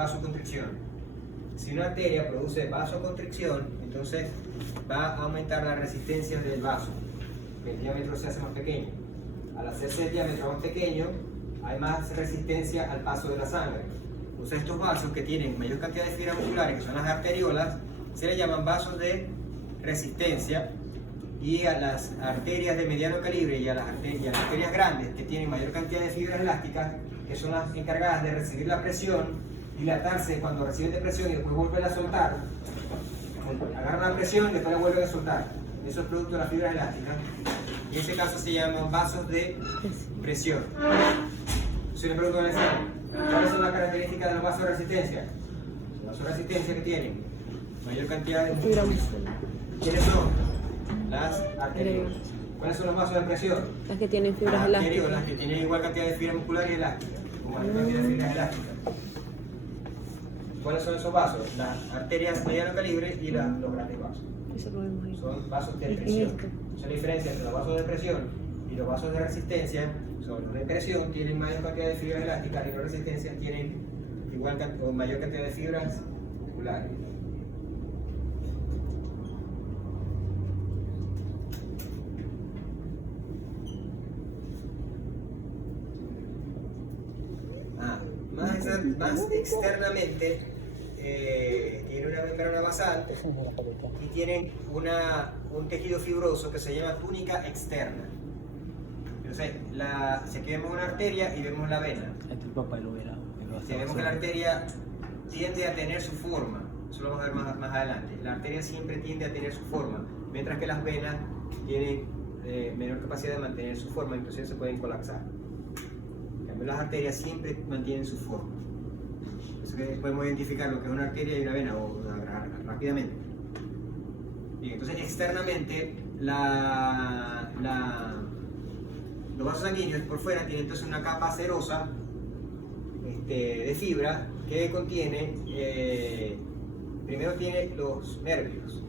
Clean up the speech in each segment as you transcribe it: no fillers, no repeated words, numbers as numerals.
vasoconstricción. Si una arteria produce vasoconstricción, entonces va a aumentar la resistencia del vaso, que el diámetro se hace más pequeño. Al hacerse el diámetro más pequeño, hay más resistencia al paso de la sangre. Entonces estos vasos que tienen mayor cantidad de fibras musculares, que son las arteriolas, se les llaman vasos de resistencia, y a las arterias de mediano calibre y a las arterias grandes, que tienen mayor cantidad de fibras elásticas, que son las encargadas de recibir la presión, dilatarse cuando reciben de presión y después vuelven a soltar, agarran la presión y después la vuelven a soltar. Eso es producto de las fibras elásticas. Y en ese caso se llaman vasos de presión. Si le pregunto a la ¿cuáles son las características de los vasos de resistencia? Los vasos de resistencia que tienen mayor cantidad de fibra músculos. muscular. ¿Quiénes son? Las arteriolas. ¿Cuáles son los vasos de presión? Las que tienen fibras Las elásticas. arteriolas, que tienen igual cantidad de fibra muscular y elástica, o mayor cantidad de fibras elásticas. ¿Cuáles son esos vasos? Las arterias mediano calibre y los grandes vasos. Eso lo vemos ahí. Son vasos de ¿Y presión. esto? Esa es la diferencia entre los vasos de presión y los vasos de resistencia. Son los de presión tienen mayor cantidad de fibras elásticas y los de resistencia tienen igual o mayor cantidad de fibras musculares. Más externamente tiene una membrana basal y tienen un tejido fibroso que se llama túnica externa. Entonces, si aquí vemos una arteria y vemos la vena, si vemos que la arteria tiende a tener su forma, eso lo vamos a ver más adelante, la arteria siempre tiende a tener su forma, mientras que las venas tienen menor capacidad de mantener su forma, inclusive se pueden colapsar. Las arterias siempre mantienen su forma. Eso que podemos identificar lo que es una arteria y una vena rápidamente. Bien, entonces externamente los vasos sanguíneos por fuera tienen entonces una capa cerosa de fibra que contiene, primero tiene los nervios.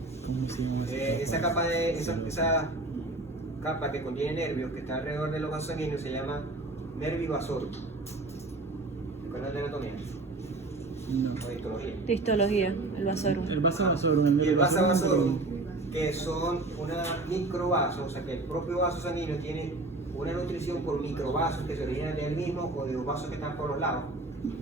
Esa capa que contiene nervios que está alrededor de los vasos sanguíneos se llama nervio vasorum. ¿Recuerdan de anatomía? No. O de histología. De histología, el vasorum. El vasa vasorum. Y el vasa vasorum, que son unos microvasos, o sea que el propio vaso sanguíneo tiene una nutrición por microvasos que se originan del mismo o de los vasos que están por los lados.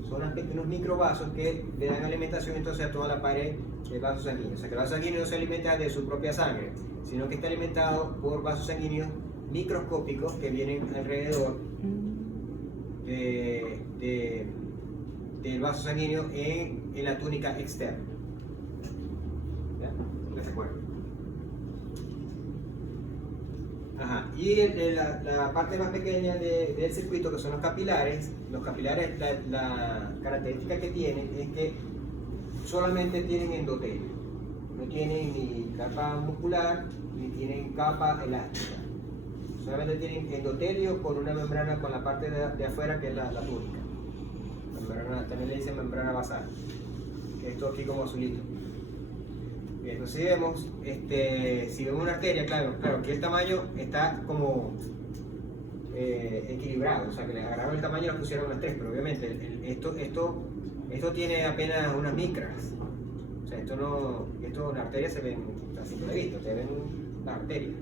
Son unos microvasos que le dan alimentación entonces a toda la pared del vaso sanguíneo. O sea que el vaso sanguíneo no se alimenta de su propia sangre, sino que está alimentado por vasos sanguíneos microscópicos que vienen alrededor del vaso sanguíneo en la túnica externa. ¿Ya? ¿Se acuerdan? Ajá. Y la parte más pequeña del circuito, que son los capilares, la característica que tienen es que solamente tienen endotelio. No tienen ni capa muscular ni tienen capa elástica. Solamente tienen endotelio con una membrana con la parte de afuera que es la túnica. También le dicen membrana basal, que esto aquí como azulito. Bien, entonces si vemos una arteria, claro, aquí el tamaño está como equilibrado, o sea que le agarraron el tamaño y lo pusieron unas 3, pero obviamente esto tiene apenas unas micras. O sea, las arterias se ven a simple vista, se ven las arterias.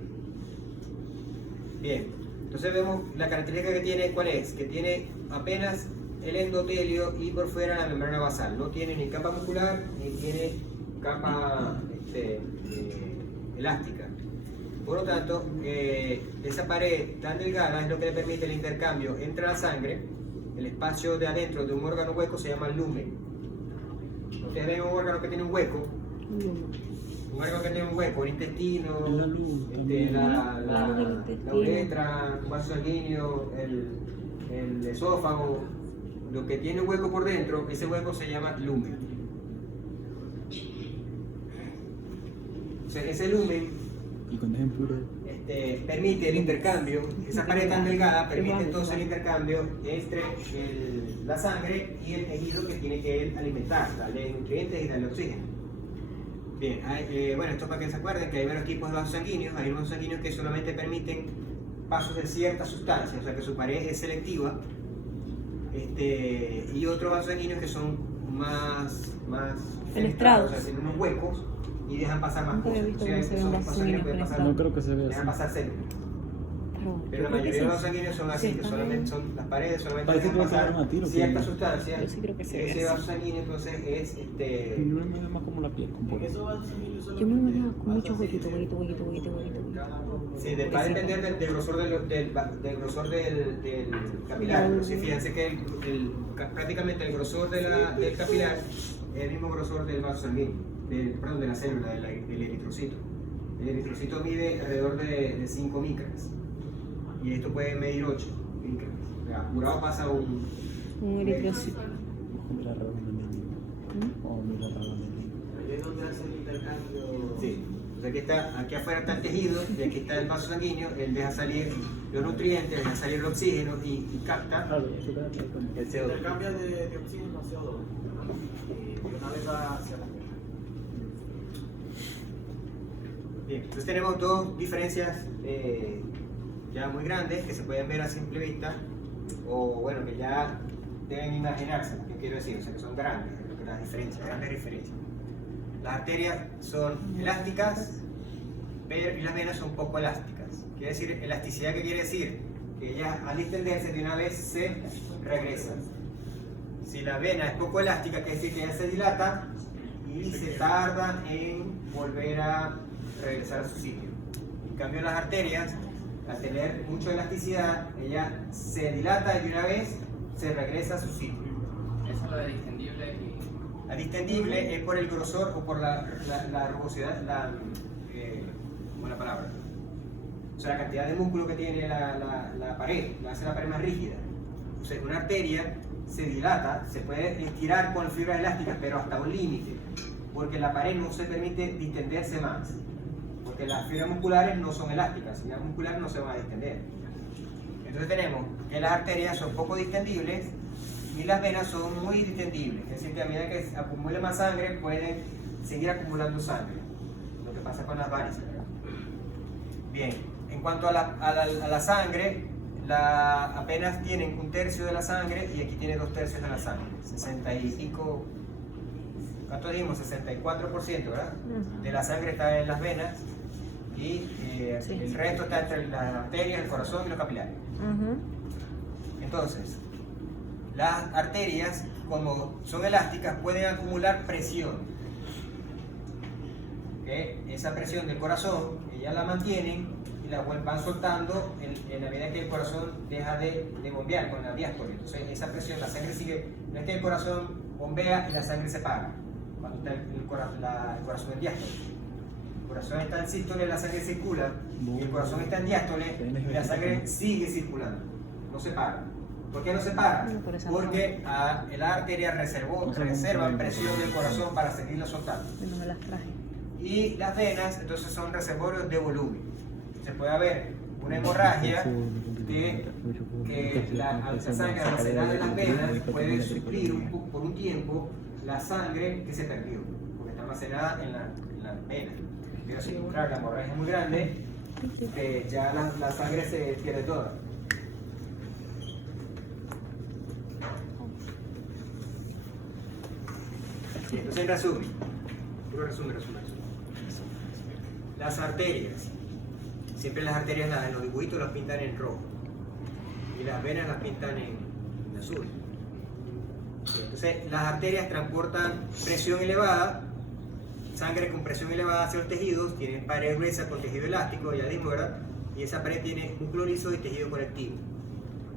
Bien, entonces vemos la característica que tiene, ¿cuál es? Que tiene apenas el endotelio y por fuera la membrana basal. No tiene ni capa muscular ni tiene capa elástica. Por lo tanto, esa pared tan delgada es lo que le permite el intercambio entre la sangre. El espacio de adentro de un órgano hueco se llama lumen. Ustedes ven un órgano que tiene un hueco. Un órgano que tiene un hueco, el intestino, la uretra, el vaso sanguíneo, el esófago, lo que tiene un hueco por dentro, ese hueco se llama lumen. O sea, ese lumen permite el intercambio, esa pared tan delgada permite entonces el intercambio entre la sangre y el tejido que tiene que alimentar, darle nutrientes y darle oxígeno. Bien, bueno, esto para que se acuerden que hay varios tipos de vasos sanguíneos. Hay unos sanguíneos que solamente permiten pasos de ciertas sustancias, o sea que su pared es selectiva, y otros vasos sanguíneos que son más Fenestrados. o sea, tienen unos huecos y dejan pasar más Nunca había cosas. visto O sea, cómo se ven esos vasos vasos sanguíneos pueden pasar, No creo que se vea dejan así. pasar células. Pero la creo que mayoría de los sí. sanguíneos son así, Sí, que están solamente bien. son las paredes, solamente Parece dejan que le pasar pegaron a tiro, ciertas que- sustancias. Yo sí creo que se ve Ese así. vaso sanguíneo entonces es No me da más como la piel, compadre. Yo me imagino con muchos huequitos, huequitos. sí, va a depender del grosor del grosor del capilar. Pero sí, fíjense que prácticamente el grosor del capilar es el mismo grosor del vaso sanguíneo, perdón, de la célula, del eritrocito. El eritrocito mide alrededor de 5 micras y esto puede medir 8 micras. O sea, apurado pasa un eritrocito. Mira raro de niño. Oh, mira raro de niño. Ahí es donde hace el intercambio. Sí. O sea, aquí afuera está el tejido y aquí está el vaso sanguíneo, él deja salir los nutrientes, deja salir el oxígeno y capta Claro, eso queda ahí como- el CO2. Intercambia de oxígeno a CO2. Y una vez va hacia la tierra. Bien, entonces tenemos dos diferencias ya muy grandes que se pueden ver a simple vista, o bueno, que ya deben imaginarse, lo que quiero decir, o sea, que son grandes, las diferencias, grandes diferencias. Las arterias son elásticas, pero y las venas son poco elásticas. Quiere decir, elasticidad, ¿qué quiere decir? Que ellas al distenderse de una vez se regresan. Si la vena es poco elástica, quiere decir que ella se dilata y se tarda en volver a regresar a su sitio. En cambio, las arterias, al tener mucha elasticidad, ella se dilata y de una vez se regresa a su sitio. Eso es lo de distendible y... La distendible es por el grosor o por la rugosidad, ¿cómo es la palabra? O sea, la cantidad de músculo que tiene la pared, la hace la pared más rígida. O sea, una arteria se dilata, se puede estirar con fibras elásticas, pero hasta un límite, porque la pared no se permite distenderse más, porque las fibras musculares no son elásticas, si las musculares no se van a distender. Entonces tenemos que las arterias son poco distendibles y las venas son muy distendibles, es decir, que a medida que se acumule más sangre pueden seguir acumulando sangre, lo que pasa con las varices. Bien, en cuanto a la sangre, apenas tienen un tercio de la sangre y aquí tiene 2/3 de la sangre, 60 y pico, ¿cuánto dijimos? 64%, ¿verdad? De la sangre está en las venas y Sí. el resto está entre las arterias, el corazón y los capilares. Entonces, las arterias, como son elásticas, pueden acumular presión. Esa presión del corazón, ellas la mantienen y la van soltando en la medida que el corazón deja de bombear con la diástole. Entonces, esa presión, la sangre sigue, no es que el corazón bombea y la sangre se para, cuando está el corazón en diástole. El corazón está en sístole, la sangre circula, y el corazón está en diástole y la sangre sigue circulando, no se para. ¿Por qué no se para? No, por esa Porque la arteria reserva presión del corazón para seguirla soltando. No me las traje. Y las venas, entonces, son reservorios de volumen. Se puede haber una hemorragia de que la sangre almacenada en las venas puede suplir por un tiempo la sangre que se perdió, porque está almacenada en la vena. Pero si claro, la hemorragia es muy grande, ya la sangre se pierde toda. Bien, entonces, en resumen, puro resumen. Las arterias, siempre las arterias en los dibujitos las pintan en rojo y las venas las pintan en azul. Entonces, las arterias transportan presión elevada, sangre con presión elevada hacia los tejidos, tienen pared gruesa con tejido elástico, ya dijimos, ¿verdad? Y esa pared tiene músculo liso y tejido conectivo.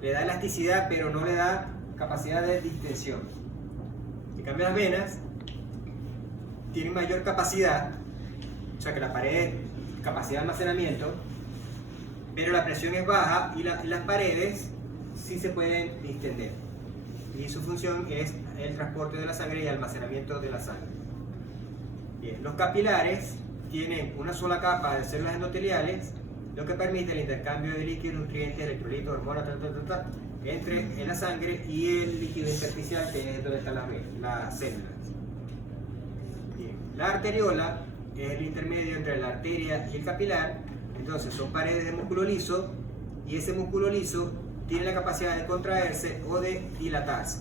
Le da elasticidad, pero no le da capacidad de distensión. En cambio, las venas tienen mayor capacidad, o sea que la pared, capacidad de almacenamiento, pero la presión es baja y las paredes sí se pueden distender. Y su función es el transporte de la sangre y el almacenamiento de la sangre. Bien, los capilares tienen una sola capa de células endoteliales, lo que permite el intercambio de líquidos, nutrientes, electrolitos, hormonas, entre la sangre y el líquido intersticial, que es donde están las células. Bien, la arteriola es el intermedio entre la arteria y el capilar, entonces son paredes de músculo liso y ese músculo liso tiene la capacidad de contraerse o de dilatarse.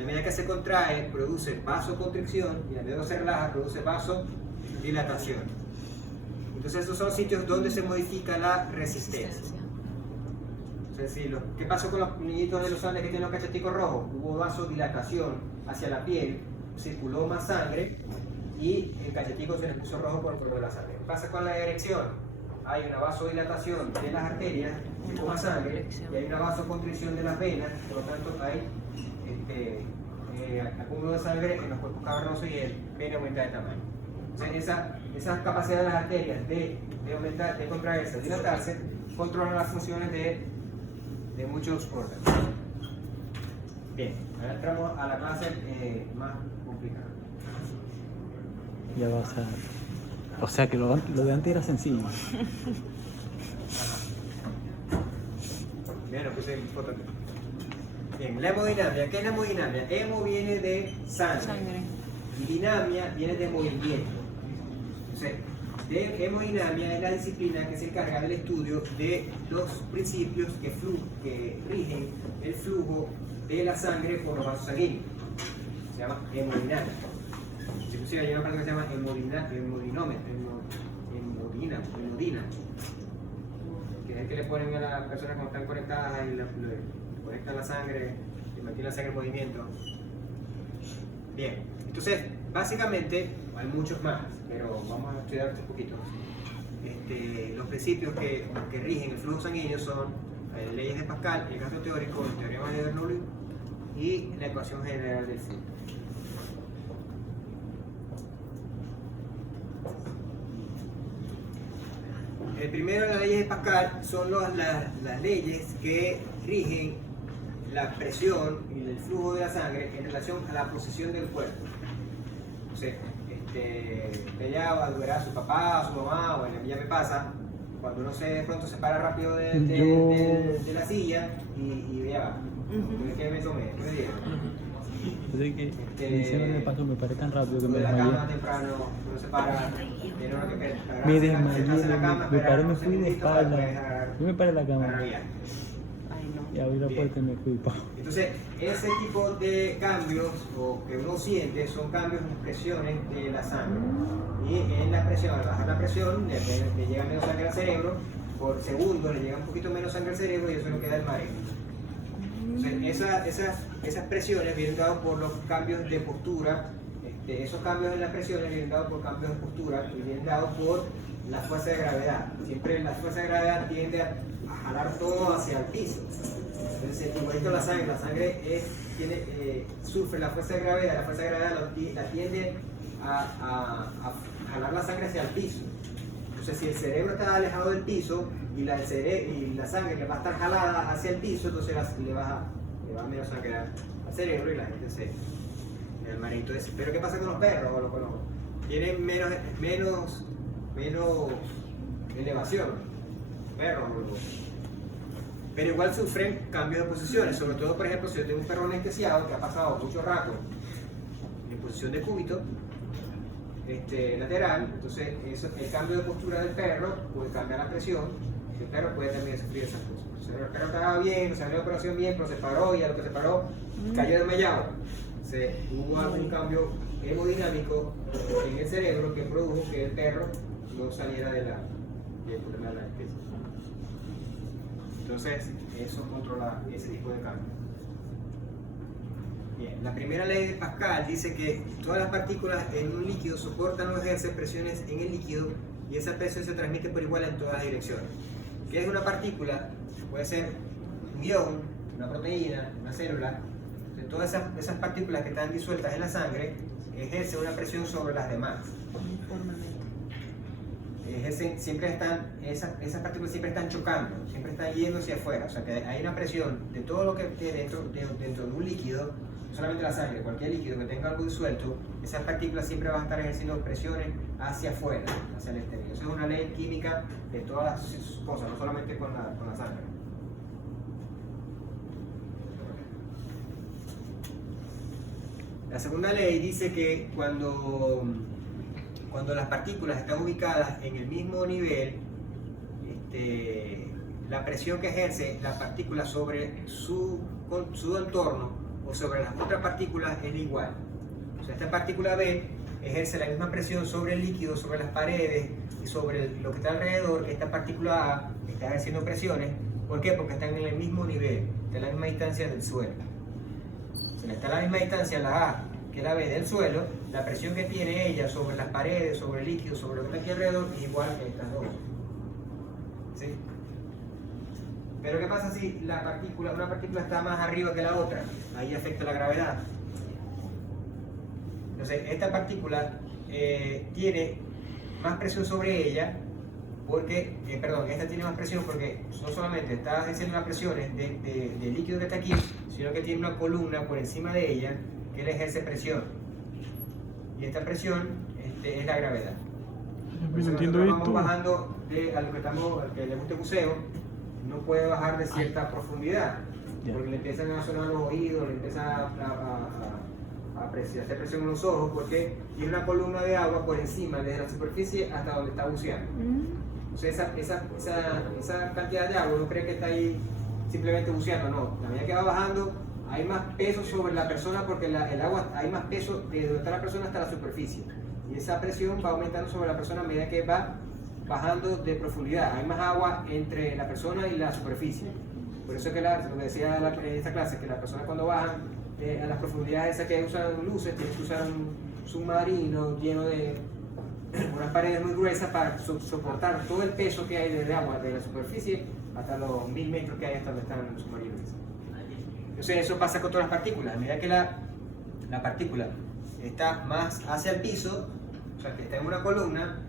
la medida que se contrae produce vasoconstricción y la medida que se relaja produce vasodilatación. Entonces estos son sitios donde se modifica la resistencia. Es decir, ¿qué pasó con los niñitos de los Andes que tienen los cacheticos rojos? Hubo vasodilatación hacia la piel, circuló más sangre y el cachetico se les puso rojo por el color de la sangre. ¿Qué pasa con la erección? Hay una vasodilatación de las arterias, circula más sangre, y hay una vasoconstricción de las venas, por lo tanto hay acúmulo de sangre en los cuerpos cavernosos y el pene aumenta de tamaño. Entonces esa capacidad de las arterias de aumentar, de contraerse, de dilatarse, controlan las funciones de muchos órganos. Bien, ahora entramos a la clase más complicada. Ya vas a... O sea que lo de antes era sencillo. Bien, lo puse en foto aquí. Bien, la hemodinamia. ¿Qué es la hemodinamia? Hemo viene de sangre. Y dinamia viene de movimiento. Entonces, de hemodinamia es la disciplina que se encarga del estudio de los principios que rigen el flujo de la sangre por los vasos sanguíneos. Se llama hemodinamia. Inclusive hay una parte que se llama hemodina, que es el que le ponen a las personas cuando están conectadas y le conectan la sangre y mantienen la sangre en movimiento. Bien, entonces básicamente hay muchos más, pero vamos a estudiar un poquito. Los principios que rigen el flujo sanguíneo son leyes de Pascal, el gasto teórico, el teorema de Bernoulli y la ecuación general del flujo. El primero de las leyes de Pascal son las leyes que rigen la presión y el flujo de la sangre en relación a la posición del cuerpo. O sea, ella va a ver a su papá, a su mamá, o a mí ya me pasa, cuando uno de pronto se para rápido de la silla y ya va. ¿Qué me tomé? ¿Qué me dieron? Así que siempre me pasó, me paré tan rápido que me De la desmayé. cama temprano, uno se para, tiene uno que Me sentarse en la cama, me paré, esperar me unos fui de segunditos para poder espalda. agarrar- Yo me paré en la agarrar cama bien. y abrí la puerta y me fui. Pa. Entonces, ese tipo de cambios o que uno siente son cambios en presiones de la sangre. Y en la presión, al bajar la presión, le llega menos sangre al cerebro, por segundo le llega un poquito menos sangre al cerebro y eso no queda el mareo. Entonces, esas presiones vienen dadas por los cambios de postura. Esos cambios en las presiones vienen dados por cambios de postura y vienen dados por la fuerza de gravedad. Siempre la fuerza de gravedad tiende a jalar todo hacia el piso. Entonces, igualito la sangre sufre la fuerza de gravedad, la fuerza de gravedad la tiende a jalar la sangre hacia el piso. Entonces, si el cerebro está alejado del piso y la sangre le va a estar jalada hacia el piso, entonces le va menos sangre al cerebro y la gente se el mareito ese. Pero ¿qué pasa con los perros? Tienen menos elevación, perros, pero igual sufren cambios de posiciones, sobre todo por ejemplo si yo tengo un perro anestesiado que ha pasado mucho rato en posición de cúbito lateral, entonces el cambio de postura del perro puede cambiar la presión y el perro puede también sufrir esas cosas. Entonces, el perro estaba bien, salió la operación bien, pero se paró y a lo que se paró cayó desmayado. Hubo algún cambio hemodinámico en el cerebro que produjo que el perro no saliera del problema de la anestesia. Entonces, eso controla ese tipo de cambio. Bien, la primera ley de Pascal dice que todas las partículas en un líquido soportan o ejercen presiones en el líquido y esa presión se transmite por igual en todas las direcciones. ¿Qué es una partícula? Puede ser un ion, una proteína, una célula. Todas esas partículas que están disueltas en la sangre ejercen una presión sobre las demás. Esas partículas siempre están chocando, siempre están yendo hacia afuera. O sea que hay una presión de todo lo que esté dentro de un líquido, no solamente la sangre, cualquier líquido que tenga algo disuelto, esas partículas siempre van a estar ejerciendo presiones hacia afuera, hacia el exterior. Eso es una ley química de todas las cosas, no solamente con la sangre. La segunda ley dice que cuando las partículas están ubicadas en el mismo nivel, la presión que ejerce la partícula sobre su entorno o sobre las otras partículas es igual. O sea, esta partícula B ejerce la misma presión sobre el líquido, sobre las paredes y sobre lo que está alrededor, que esta partícula A está ejerciendo presiones. ¿Por qué? Porque están en el mismo nivel, está en la misma distancia del suelo. Si está a la misma distancia la A que la B del suelo, la presión que tiene ella sobre las paredes, sobre el líquido, sobre lo que está aquí alrededor, es igual que estas dos. ¿Sí? Pero ¿qué pasa si una partícula está más arriba que la otra? Ahí afecta la gravedad. Entonces, esta partícula tiene más presión sobre ella porque, esta tiene más presión porque no solamente está ejerciendo las presiones del líquido que está aquí, sino que tiene una columna por encima de ella que le ejerce presión. Y esta presión es la gravedad. Por eso nosotros vamos bajando al que le guste buceo, no puede bajar de cierta profundidad, porque le empiezan a sonar los oídos, le empiezan a hacer presión en los ojos, porque tiene una columna de agua por encima, desde la superficie hasta donde está buceando. Entonces esa cantidad de agua no cree que está ahí simplemente buceando, no. A medida que va bajando, hay más peso sobre la persona porque el agua, hay más peso desde donde está la persona hasta la superficie. Y esa presión va aumentando sobre la persona a medida que va bajando de profundidad. Hay más agua entre la persona y la superficie. Por eso que lo que decía en esta clase, que las personas cuando bajan a las profundidades esas que usan luces, tienen que usar un submarino lleno de unas paredes muy gruesas para soportar todo el peso que hay desde agua, de la superficie hasta los 1000 metros que hay hasta donde están los submarinos. Entonces eso pasa con todas las partículas. A medida que la partícula está más hacia el piso, o sea que está en una columna,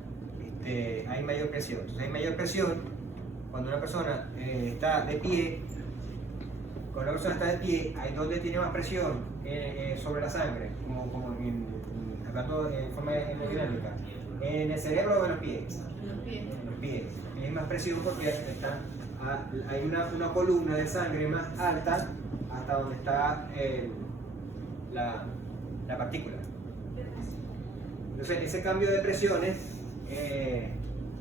hay mayor presión. Entonces hay mayor presión cuando una persona está de pie. Cuando una persona está de pie, hay donde tiene más presión sobre la sangre, hablando en forma hemodinámica. ¿En el cerebro o en los pies? En los pies. Hay más presión porque hay una columna de sangre más alta hasta donde está la partícula. Entonces, ese cambio de presiones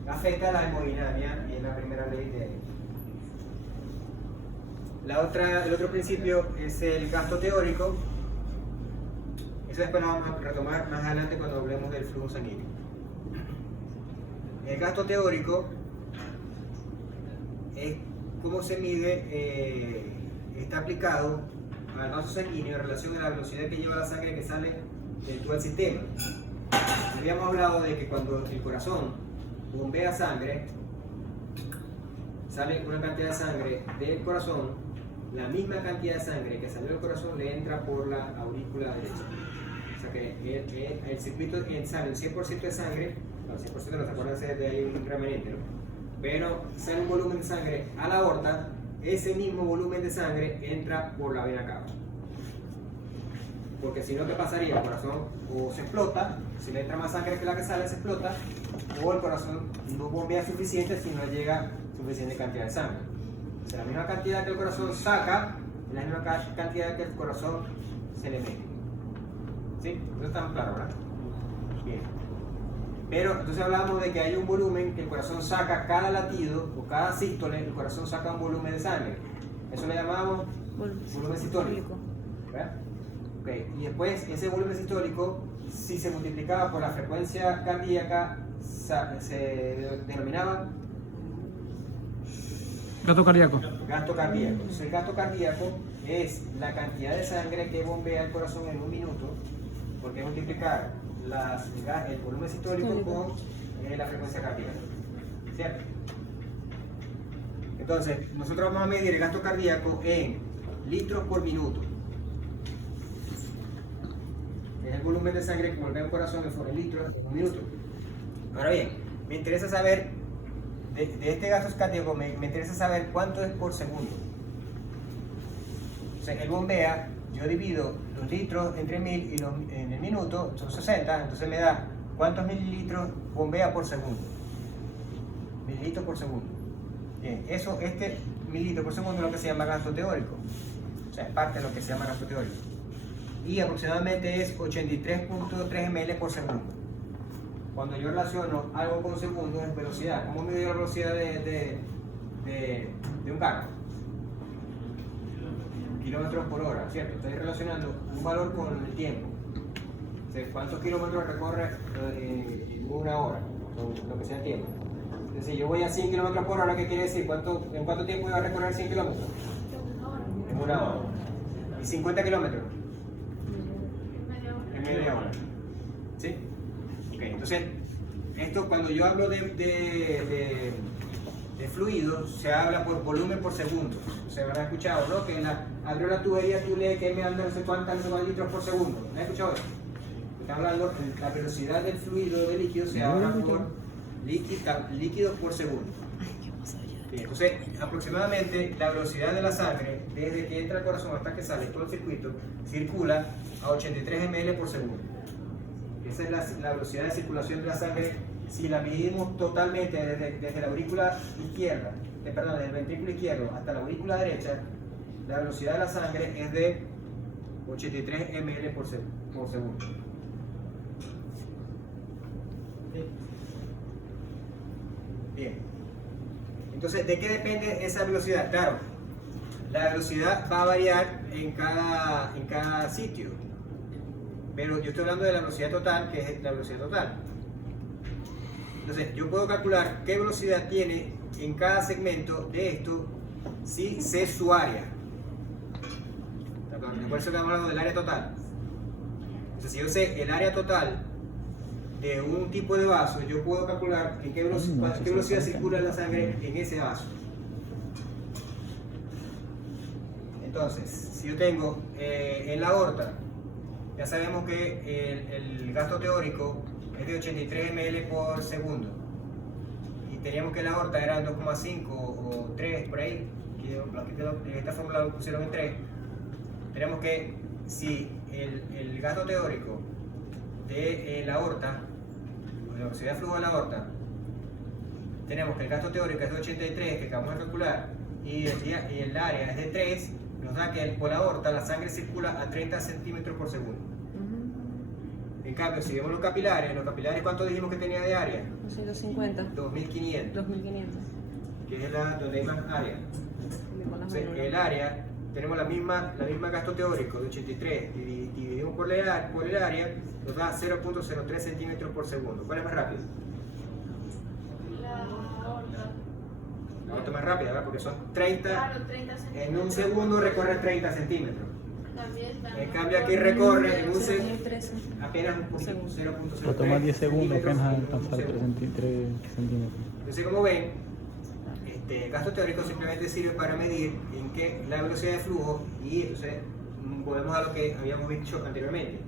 afecta a la hemodinamia y es la primera ley de... El otro principio es el gasto teórico. Eso después lo vamos a retomar más adelante cuando hablemos del flujo sanguíneo. El gasto teórico es cómo se mide, está aplicado al vaso sanguíneo en relación a la velocidad que lleva la sangre que sale de todo el sistema. Habíamos hablado de que cuando el corazón bombea sangre, sale una cantidad de sangre del corazón, la misma cantidad de sangre que salió del corazón le entra por la aurícula derecha. O sea que el circuito sale el 100% de sangre, no, 100% no se acuerdan de ahí un remanente, ¿no? Pero sale un volumen de sangre a la aorta, ese mismo volumen de sangre entra por la vena cava. Porque si no, ¿qué pasaría? El corazón o se explota, si le entra más sangre que la que sale, se explota, o el corazón no bombea suficiente si no llega suficiente cantidad de sangre. O sea, la misma cantidad que el corazón saca, es la misma cantidad que el corazón se le mete. ¿Sí? Eso está muy claro, ¿verdad? Bien. Pero entonces hablamos de que hay un volumen que el corazón saca cada latido, o cada sístole, el corazón saca un volumen de sangre. Eso le llamamos volumen sistólico. ¿Verdad? Okay. Y después ese volumen sistólico, si se multiplicaba por la frecuencia cardíaca, se denominaba gasto cardíaco. Gasto cardíaco. Entonces, el gasto cardíaco es la cantidad de sangre que bombea el corazón en un minuto, porque es multiplicar el volumen sistólico con la frecuencia cardíaca. ¿Cierto? Entonces, nosotros vamos a medir el gasto cardíaco en litros por minuto. Es el volumen de sangre que bombea el corazón en litros en un minuto. Ahora bien, me interesa saber, de este gasto cardíaco, me interesa saber cuánto es por segundo. O sea, él bombea, yo divido los litros entre 1000 y en el minuto, son 60, entonces me da cuántos mililitros bombea por segundo. Mililitros por segundo. Bien, este mililitro por segundo es lo que se llama gasto teórico. O sea, es parte de lo que se llama gasto teórico. Y aproximadamente es 83.3 ml por segundo. Cuando yo relaciono algo con segundos es velocidad. ¿Cómo mido la velocidad de un carro? kilómetros por hora, ¿cierto? Estoy relacionando un valor con el tiempo. O sea, ¿cuántos kilómetros recorre en una hora? O lo que sea el tiempo. Entonces, si yo voy a 100 kilómetros por hora, ¿qué quiere decir? ¿En cuánto tiempo iba a recorrer 100 kilómetros? En una hora. ¿Y 50 kilómetros? En media hora. ¿Sí? Ok, entonces, esto cuando yo hablo de fluidos, se habla por volumen por segundo. Se habrá escuchado, ¿no? Que abrió la tubería, tú lees que me anda no sé cuántos litros por segundo. ¿No has escuchado eso? Está hablando, la velocidad del fluido, del líquido, se habla por líquidos por segundo. Bien, entonces, aproximadamente la velocidad de la sangre, desde que entra al corazón hasta que sale todo el circuito, circula a 83 ml por segundo. Esa es la velocidad de circulación de la sangre. Si la medimos totalmente desde la aurícula izquierda, perdón, desde el ventrículo izquierdo hasta la aurícula derecha, la velocidad de la sangre es de 83 ml por segundo. ¿Sí? Bien. Entonces, ¿de qué depende esa velocidad? Claro, la velocidad va a variar en cada sitio. Pero yo estoy hablando de la velocidad total, que es la velocidad total. Entonces, yo puedo calcular qué velocidad tiene en cada segmento de esto si sé su área. Por eso estamos hablando del área total. Entonces, si yo sé el área total de un tipo de vaso, yo puedo calcular en qué velocidad circula la sangre en ese vaso. Entonces, si yo tengo en la aorta, ya sabemos que el gasto teórico es de 83 ml por segundo. Y teníamos que la aorta era 2,5 o 3 por ahí. En esta fórmula lo pusieron en 3. Tenemos que si el gasto teórico de la aorta, la velocidad de flujo de la aorta, tenemos que el gasto teórico es de 83, que acabamos de calcular, y el área es de 3, nos da que por la aorta la sangre circula a 30 centímetros por segundo. En cambio, si vemos los capilares, ¿cuánto dijimos que tenía de área? 250. 2500. 2500. Que es donde hay más área. Entonces, el área, tenemos la misma gasto teórico de 83, dividimos por el área, nos da 0.03 centímetros por segundo. ¿Cuál es más rápido? La aorta más rápida, ¿verdad? Porque son 30, Claro, 30 centímetros. en un segundo recorre 30 centímetros. También está. En cambio aquí recorre en un segundo 13. apenas un poquito, 0.03. Lo toma 10 segundos apenas en un alcanzar 3 segundo. centímetros. Entonces, como ven, el gasto teórico simplemente sirve para medir en qué la velocidad de flujo, y entonces volvemos a lo que habíamos dicho anteriormente,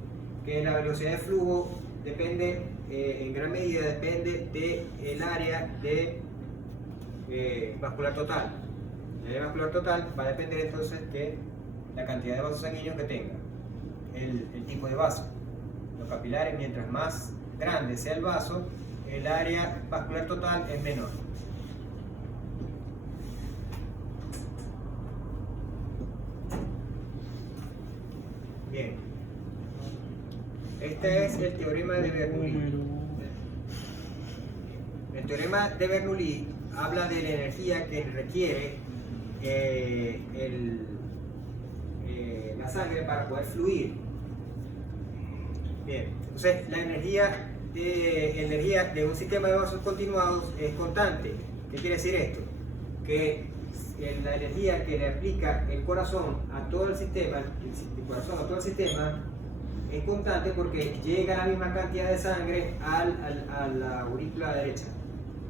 que la velocidad de flujo depende, en gran medida depende del área de vascular total. El área vascular total va a depender entonces de la cantidad de vasos sanguíneos que tenga, el tipo de vaso. Los capilares, mientras más grande sea el vaso, el área vascular total es menor. Bien. Este es el teorema de Bernoulli. El teorema de Bernoulli habla de la energía que requiere la sangre para poder fluir. Bien, entonces la energía de un sistema de vasos continuados es constante. ¿Qué quiere decir esto? Que la energía que le aplica el corazón a todo el sistema, el corazón a todo el sistema, es constante porque llega la misma cantidad de sangre a la aurícula derecha.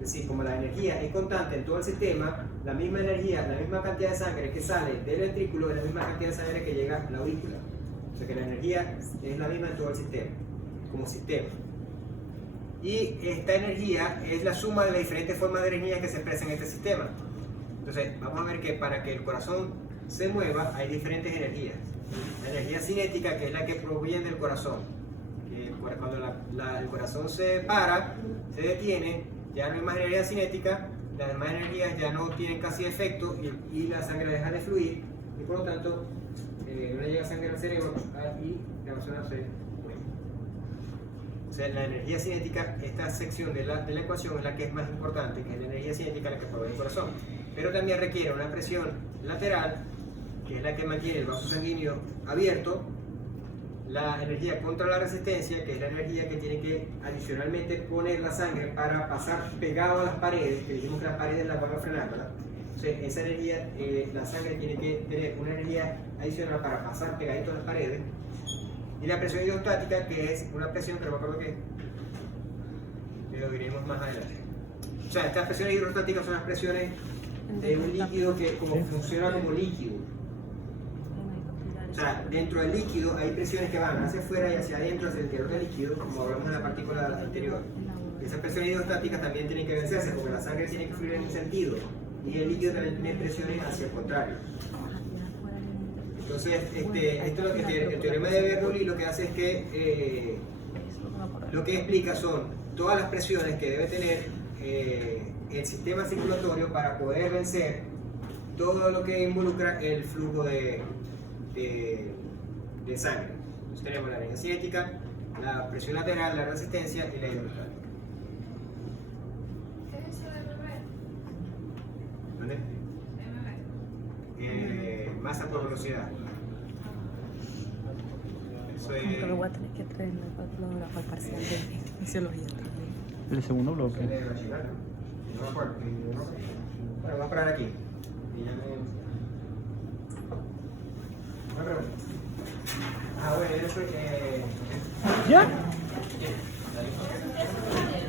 Es decir, como la energía es constante en todo el sistema, la misma energía, la misma cantidad de sangre que sale del ventrículo es la misma cantidad de sangre que llega a la aurícula. O sea que la energía es la misma en todo el sistema, como sistema. Y esta energía es la suma de las diferentes formas de energía que se expresan en este sistema. Entonces, vamos a ver que para que el corazón se mueva hay diferentes energías. La energía cinética, que es la que proviene del corazón, que cuando el corazón se para, se detiene, ya no hay más energía cinética, las demás energías ya no tienen casi efecto y la sangre deja de fluir, y por lo tanto no llega sangre al cerebro y la persona se muere. O sea, la energía cinética, esta sección de la ecuación es la que es más importante, que es la energía cinética la que provee el corazón. Pero también requiere una presión lateral, que es la que mantiene el vaso sanguíneo abierto, la energía contra la resistencia, que es la energía que tiene que adicionalmente poner la sangre para pasar pegado a las paredes, que dijimos que las paredes las van a frenar, ¿verdad? Entonces, esa energía, la sangre tiene que tener una energía adicional para pasar pegadito a las paredes. Y la presión hidrostática, que es una presión que no me acuerdo qué, que lo diremos más adelante. O sea, estas presiones hidrostáticas son las presiones de un líquido que funciona como líquido. O sea, dentro del líquido hay presiones que van hacia afuera y hacia adentro, hacia el interior del líquido, como hablamos en la partícula anterior. Esas presiones hidrostáticas también tienen que vencerse, porque la sangre tiene que fluir en un sentido y el líquido también tiene presiones hacia el contrario. Entonces, esto es lo que el teorema de Bernoulli lo que hace es que lo que explica son todas las presiones que debe tener el sistema circulatorio para poder vencer todo lo que involucra el flujo de sangre. Entonces tenemos la energía cinética, la presión lateral, la resistencia y la hidrostática. ¿Qué es eso de bebé? ¿Dónde? Masa por velocidad. Eso es Pero voy a tener que traerme para el parcial de fisiología. El segundo bloque. de bachillerato. No me acuerdo. Bueno, vamos a parar aquí. Y ya una pregunta. Bueno, eso ¿Ya?